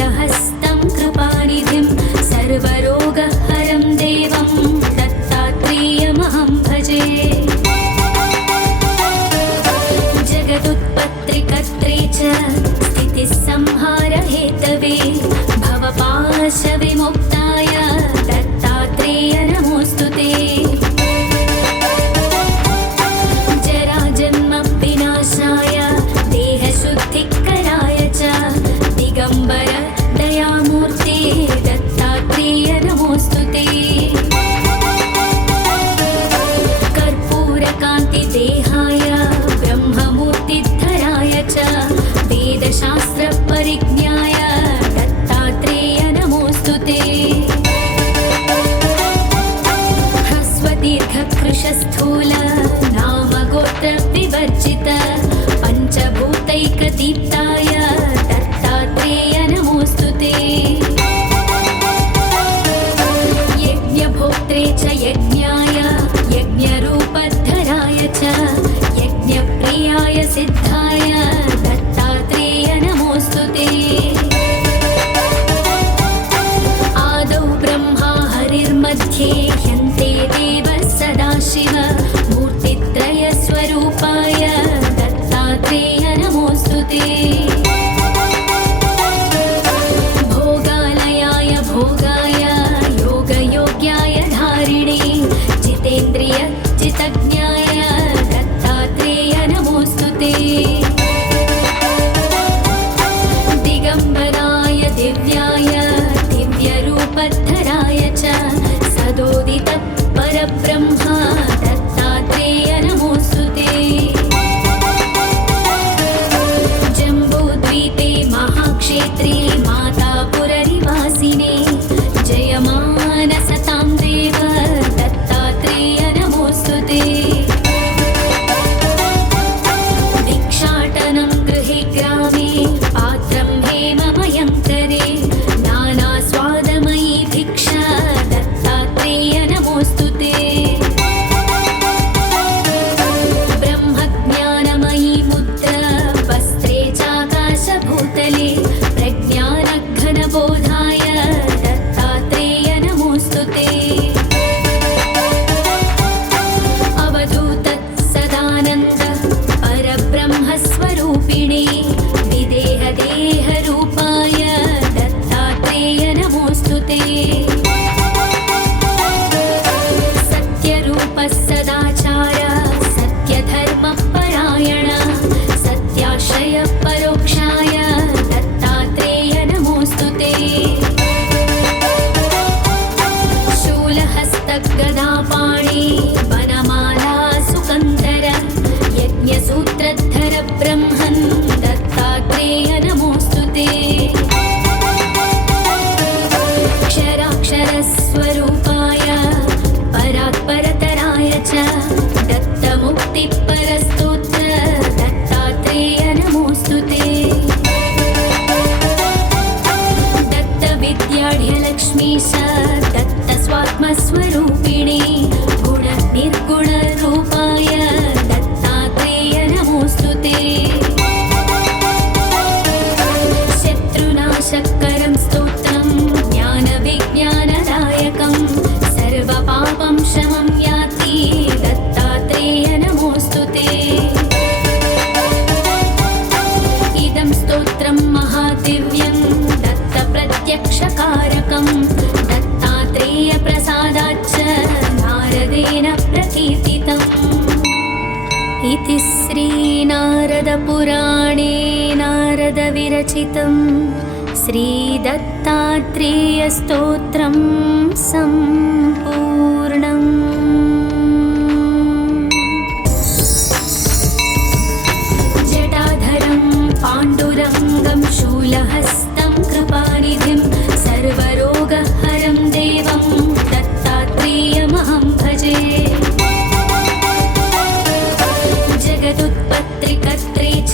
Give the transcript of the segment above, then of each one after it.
शूलहस्तं कृपानिधिं सर्वरोगहरं देवं दत्तात्रेयमहं भजे। जगदुत्पत्तिकर्त्रे च स्थितिसंहारहेतवे भवपाशविमुक्ताय दत्तात्रेय नमोऽस्तु ते। जराजन्मविनाशाय देहशुद्धिकराय च दिगम्बर दयामूर्ते दत्तात्रेय नमोऽस्तु ते। कर्पूरकान्तिदेहाय ब्रह्ममूर्तिधराय च वेदशास्त्रपरिज्ञाय दत्तात्रेय नमोऽस्तु ते। ह्रस्वदीर्घकृशस्थूल नामगोत्रविवर्जित पञ्चभूतैकदीप्ताय दत्तात्रेय नमोऽस्तु ते। यज्ञभोक्त्रे च यज्ञाय यज्ञरूपधराय च यज्ञप्रियाय सिद्धाय दत्तात्रेय नमोऽस्तु ते। आदौ ब्रह्मा हरिर्मध्ये ह्यन्ते देवः सदाशिव मूर्तित्रयस्वरूपाय दत्तात्रेय नमोऽस्तु ते। भोगालयाय भोगाय योगयोग्याय धारिणे जितेन्द्रिय जितज्ञाय दत्तात्रेय नमोऽस्तु ते। दिगम्बराय दिव्याय दिव्यरूपधराय च सदोदित परब्रह्म दत्तात्रेय नमोऽस्तु ते। जम्बूद्वीपे महाक्षेत्रे मातापुरनिवासिने जयमानसतां देव दत्तात्रेय नमोऽस्तु ते। भिक्षाटनं गृहे ग्रामे पात्रं हेममयं करे नानास्वादमयी भिक्षा दत्तात्रेय नमोऽस्तु ते। ब्रह्मज्ञानमयी मुद्रा वस्त्रे चाकाशभूतले प्रज्ञानघनबोधाय दत्तात्रेय नमोऽस्तु ते। अवधूतत्सदानन्द परब्रह्मस्वरूपिणे विदेहदेहरूपाय दत्तात्रेय नमोऽस्तु ते। सत्यरूपः सदाचार सत्यधर्मपरायण सत्याश्रयपरोक्षाय दत्तात्रेय नमोऽस्तु ते। शूलहस्तगदापाणि वनमाला सुकन्धर यज्ञसूत्रधर ब्रह्मन् दत्तात्रेय नमोऽस्तु ते। क्षराक्षरस्वरूपाय परात्परतराय च दत्तमुक्तिपरस्तोत्र दत्तात्रेय नमोऽस्तु ते। दत्तविद्याढ्यलक्ष्मीश दत्तस्वात्मस्वरूपिणे गुणनिर्गुणरूपाय दत्तात्रेय नमोऽस्तु ते। शत्रुनाशकरं स्तोत्रं ज्ञानविज्ञानदायकं सर्वपापं शमं याति दत्तात्रेय नमोऽस्तु ते। इदं स्तोत्रं महादिव्यं दत्तप्रत्यक्षकारकं दत्तात्रेयप्रसादाच्च नारदेन प्रकीर्तितम्। इति श्रीनारदपुराणे नारदविरचितं श्रीदत्तात्रेयस्तोत्रं सम्पूर्णम्। जटाधरं पाण्डुरङ्गं शूलहस्तं कृपानिधिं सर्वरोगहरं देवं दत्तात्रेयमहं भजे। जगदुत्पत्तिकर्त्रे च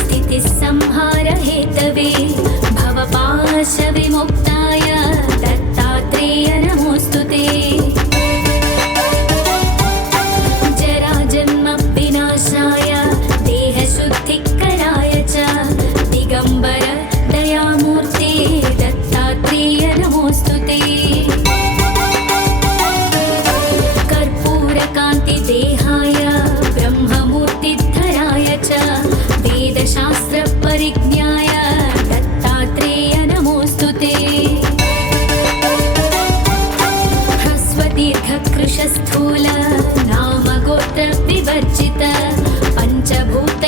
स्थितिसंहारहेतवे भवपाशविमुक्ताय दत्तात्रेय नमोऽस्तु ते। जराजन्मविनाशाय देहशुद्धिकराय च दिगम्बर दयामूर्ते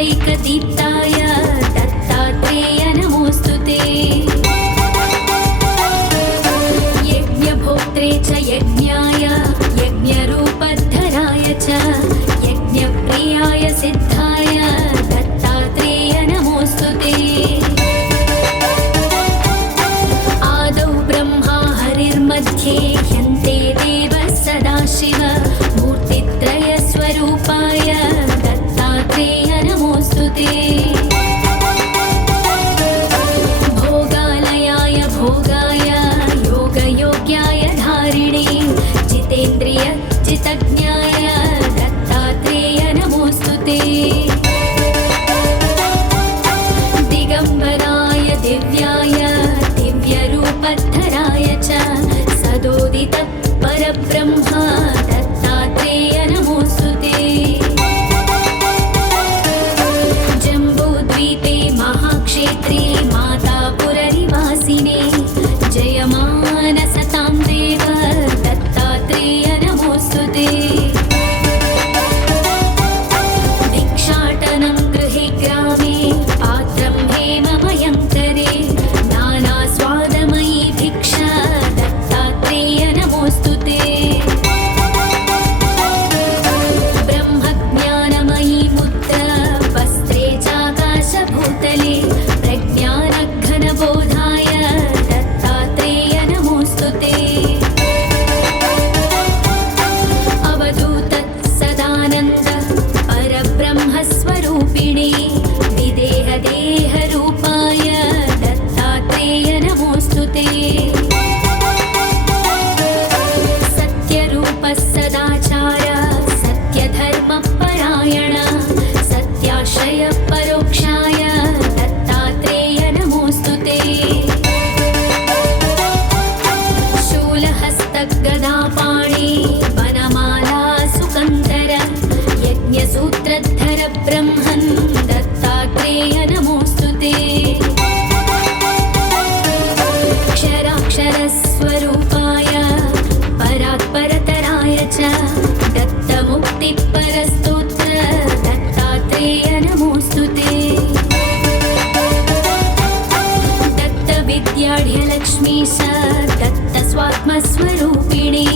पञ्चभूतैकदीप्ताय दत्तात्रेय नमोऽस्तु ते। यज्ञभोक्त्रे च यज्ञाय यज्ञरूपधराय च यज्ञप्रियाय सिद्धाय दत्तात्रेय नमोऽस्तु ते। आदौ ब्रह्मा हरिर्मध्ये ह्यन्ते देवः सदाशिव मूर्तित्रयस्वरूपाय दत्तात्रेय नमोऽस्तु ते। भोगालयाय भोगाय योगयोग्याय धारिणे जितेन्द्रिय जितज्ञाय दत्तात्रेय नमोऽस्तु ते। दिगम्बराय दिव्याय दिव्यरूपधराय च सदोदित परब्रह्मा दत्तात्रेय नमोऽस्तु ते। जम्बूद्वीपे महाक्षेत्रे मातापुरनिवासिने जयमानसतां देव दत्तात्रेय नमोऽस्तु ते। भिक्षाटनं गृहे ग्रामे पात्रं हेममयं करे नानास्वादमयी भिक्षा दत्तात्रेय नमोऽस्तु ते। ब्रह्मज्ञानमयी मुद्रा वस्त्रे चाकाशभूतले प्रज्ञानघनबोधाय दत्तात्रेय नमोऽस्तु ते। अवधूत सदानन्द परब्रह्मस्वरूपिणे विदेहदेहरूपाय दत्तात्रेय नमोऽस्तु ते। सत्यरूप सदाचार सत्यधर्मपरायण सत्याश्रय परोक्षाय दत्तात्रेय नमोऽस्तु ते। शूलहस्तगदापाणि वनमाला सुकन्धर यज्ञसूत्रधर ब्रह्मन् दत्तात्रेय नमोऽस्तु ते। क्षराक्षरस्वरूपाय परात्परतराय च दत्तमुक्तिपरस्तोत्र दत्तात्रेय नमोऽस्तु ते। दत्तविद्याढ्यलक्ष्मीश दत्तस्वात्मस्वरूपिणे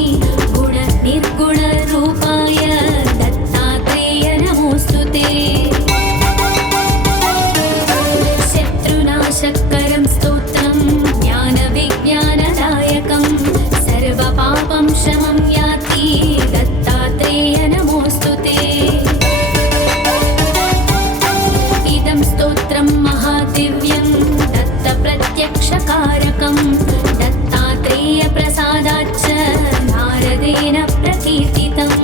गुणनिर्गुणरूपाय दत्तात्रेय नमोऽस्तु ते। शत्रुनाशकरं स्तोत्रं ज्ञानविज्ञानदायकं सर्वपापं शमं याति दत्तात्रेय नमोऽस्तु ते। इदं स्तोत्रं महादिव्यं दत्तप्रत्यक्षकारकं दत्तात्रेयप्रसादाच्च नारदेन प्रकीर्तितम्।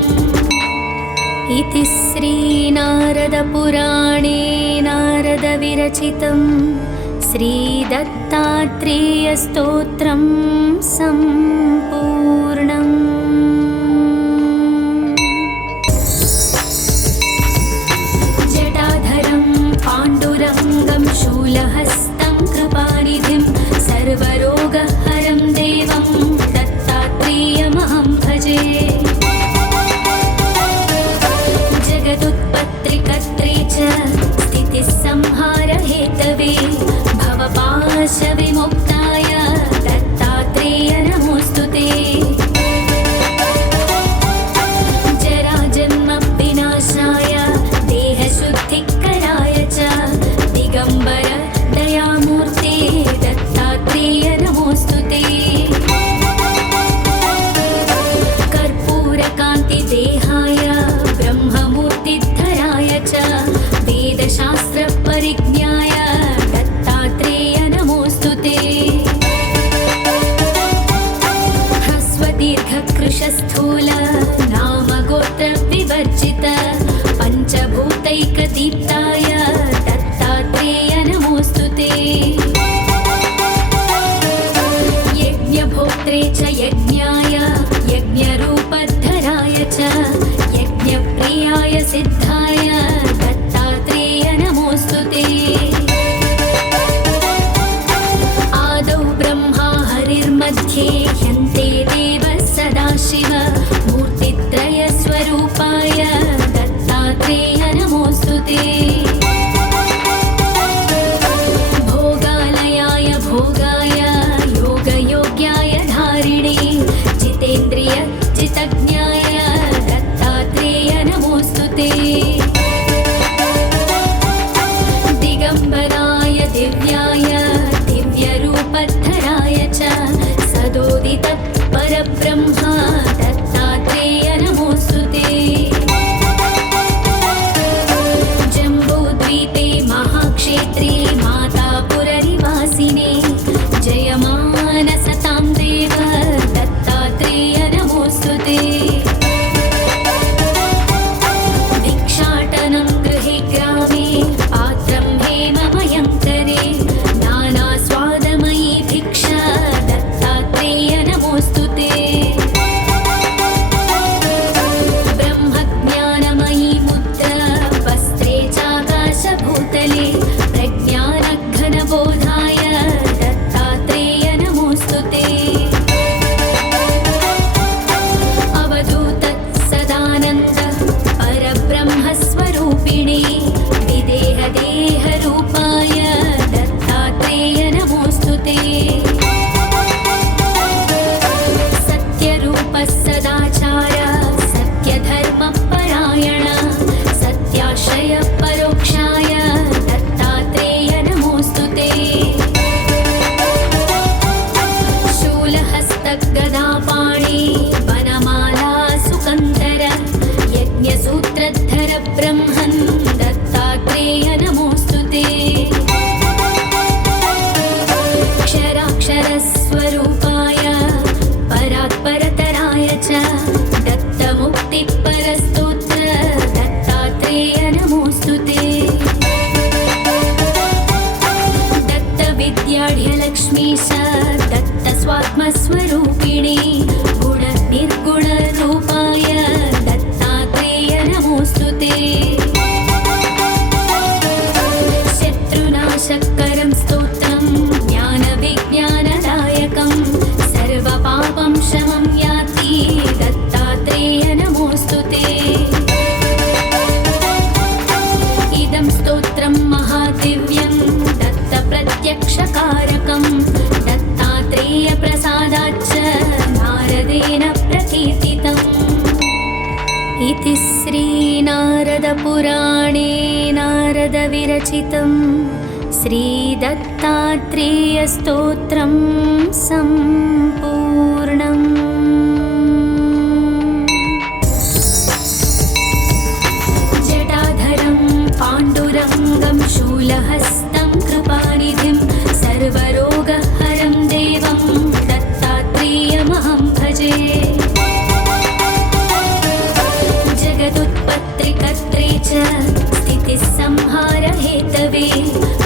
इति श्रीनारदपुराणे नारदविरचितं श्रीदत्तात्रेयस्तोत्रं सम्पूर्णम्। जटाधरं पाण्डुरङ्गं शूलहस्तं कृपानिधिं सर्वरोगहरं देवं दत्तात्रेयमहं भजे। जगदुत्पत्तिकर्त्रे च स्थितिसंहारहेतवे भवपाशविमुक्ताय दत्तात्रेय नमोऽस्तु ते। जराजन्मविनाशाय देहशुद्धिकराय च दिगम्बर दयामूर्ते दत्तात्रेय नमोऽस्तु ते। कर्पूरकान्तिदेहाय ब्रह्ममूर्तिधराय च वेदशास्त्रपरिज्ञाय दत्तात्रेय नमोऽस्तु ते। ह्रस्वदीर्घकृशस्थूल नामगोत्रविवर्जित पञ्चभूतैकदीप्ताय दत्तात्रेय नमोऽस्तु ते। यज्ञभोक्त्रे च यज्ञाय यज्ञरूपधराय च यज्ञप्रियाय सिद्धाय दत्तात्रेय नमोऽस्तु ते। आदौ ब्रह्मा हरिर्मध्ये ह्यन्ते देवः सदाशिव मूर्ति त्रयस्वरूपाय दत्तात्रेय नमोऽस्तु ते। दत्तात्रेय नमोऽस्तु ते। क्षराक्षरस्वरूपाय परात्परतराय च दत्तमुक्तिपरस्तोत्र दत्तात्रेय नमोऽस्तु ते। दत्तविद्याढ्यलक्ष्मीश दत्तस्वात्मस्वरूपिणी गुणनिर्गुणरूपाय दत्तात्रेय नमोऽस्तु ते। शत्रुनाशकरं स्तोत्रं ज्ञानविज्ञानदायकं सर्वपापं शमं याति दत्तात्रेय नमोऽस्तु ते। इदं स्तोत्रं महादिव्यं दत्तप्रत्यक्षकारकं दत्तात्रेयप्रसादाच्च नारदेन प्रकीर्तितम्। इति श्रीनारदपुराणे नारदविरचितं श्रीदत्तात्रेयस्तोत्रं सम्पूर्णम्। जटाधरं पाण्डुरङ्गं शूलहस्तं कृपानिधिं सर्वरोगहरं देवं दत्तात्रेयमहं भजे। जगदुत्पत्तिकर्त्रे च स्थितिसंहारहेतवे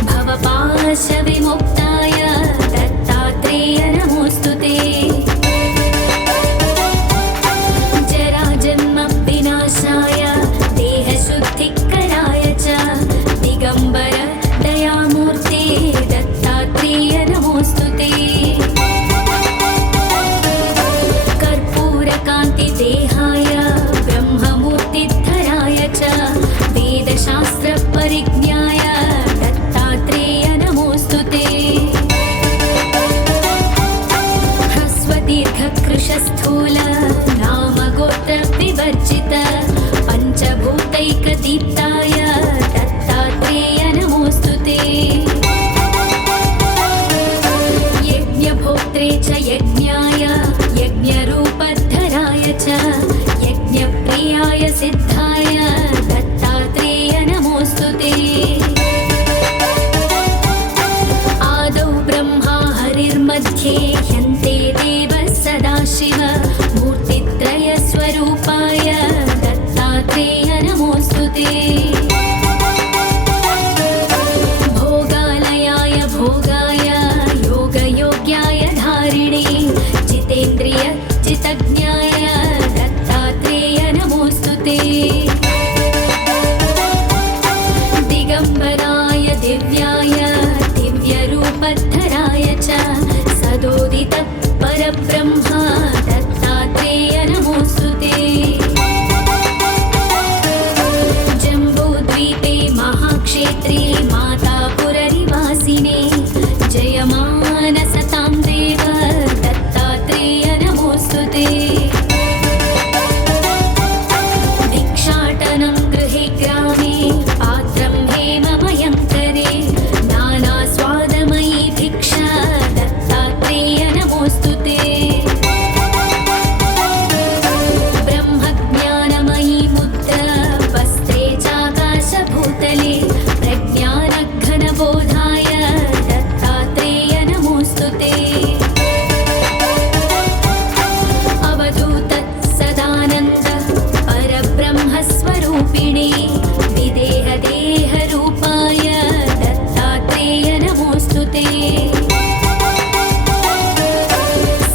भवपाशविमुक्ताय दत्तात्रेय नमोऽस्तु ते। जराजन्मविनाशाय देहशुद्धिकराय च दिगम्बर दयामूर्ते दत्तात्रेय नमोऽस्तु ते। कर्पूरकान्तिदेहाय ब्रह्ममूर्तिधराय च वेदशास्त्रपरिज्ञाय दत्तात्रेय नमोऽस्तु ते। ह्रस्वदीर्घकृशस्थूल नामगोत्रविवर्जित पञ्चभूतैकदीप्ताय दत्तात्रेय नमोऽस्तु ते। यज्ञभोक्त्रे च यज्ञाय यज्ञरूपधराय च यज्ञप्रियाय सिद्धाय दत्तात्रेय नमोऽस्तु ते। आदौ ब्रह्मा हरिर्मध्ये ह्यन्ते देवः सदाशिव मूर्तित्रयस्वरूपाय दत्तात्रेय नमोऽस्तु ते। भोगालयाय भोगाय योगयोग्याय धारिणे जितेन्द्रिय जितज्ञाय दत्तात्रेय नमोऽस्तु ते। दिगम्बराय दिव्याय दिव्यरूपधराय च सदोदित परब्रह्म दत्तात्रेय नमोऽस्तु ते। जम्बूद्वीपे महाक्षेत्रे मातापुरनिवासिने जयमानसतां देव दत्तात्रेय नमोऽस्तु ते। भिक्षाटनं गृहे ग्रामे पात्रं हेममयं करे नानास्वादमयी भिक्षा दत्तात्रेय नमोऽस्तु ते। ब्रह्मज्ञानमयी मुद्रा वस्त्रे चाकाशभूतले प्रज्ञानघनबोधाय दत्तात्रेय नमोऽस्तु ते। अवधूत सदानन्द परब्रह्मस्वरूपिणे विदेहदेहरूपाय दत्तात्रेय नमोऽस्तु ते।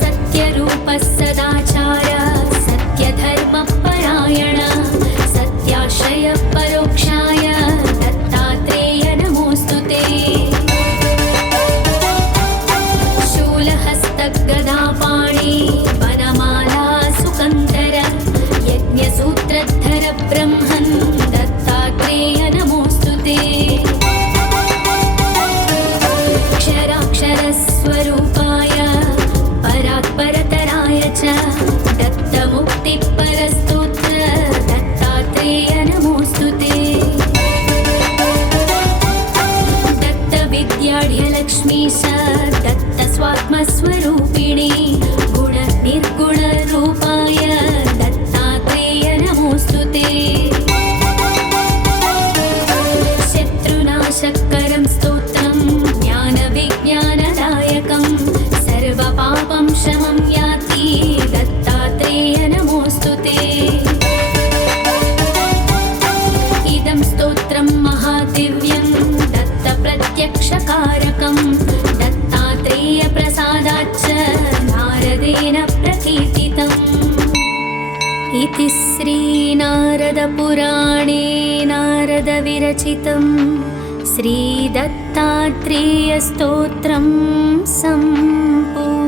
सत्यरूप सदाचार सत्यधर्मपरायण सत्याश्रय परोक्षाय दत्तात्रेय नमोऽस्तु ते। शूलहस्तगदापाणि वनमाला सुकन्दर यज्ञसूत्रधर ब्रह्मन् दत्तात्रेय नमोऽस्तु ते। क्षराक्षरस्वरूपाय परात्परतराय च दत्तमुक्तिपरस्तोत्र दत्तात्रेय नमोऽस्तु ते। दत्तविद्याढ्यलक्ष्मीश दत्तस्वात्मस्वरूपिणी गुणनिर्गुणरूपाय दत्तात्रेय नमोऽस्तु ते। नारदपुराणे नारदविरचितं श्रीदत्तात्रेयस्तोत्रं सम्पूर्णम्।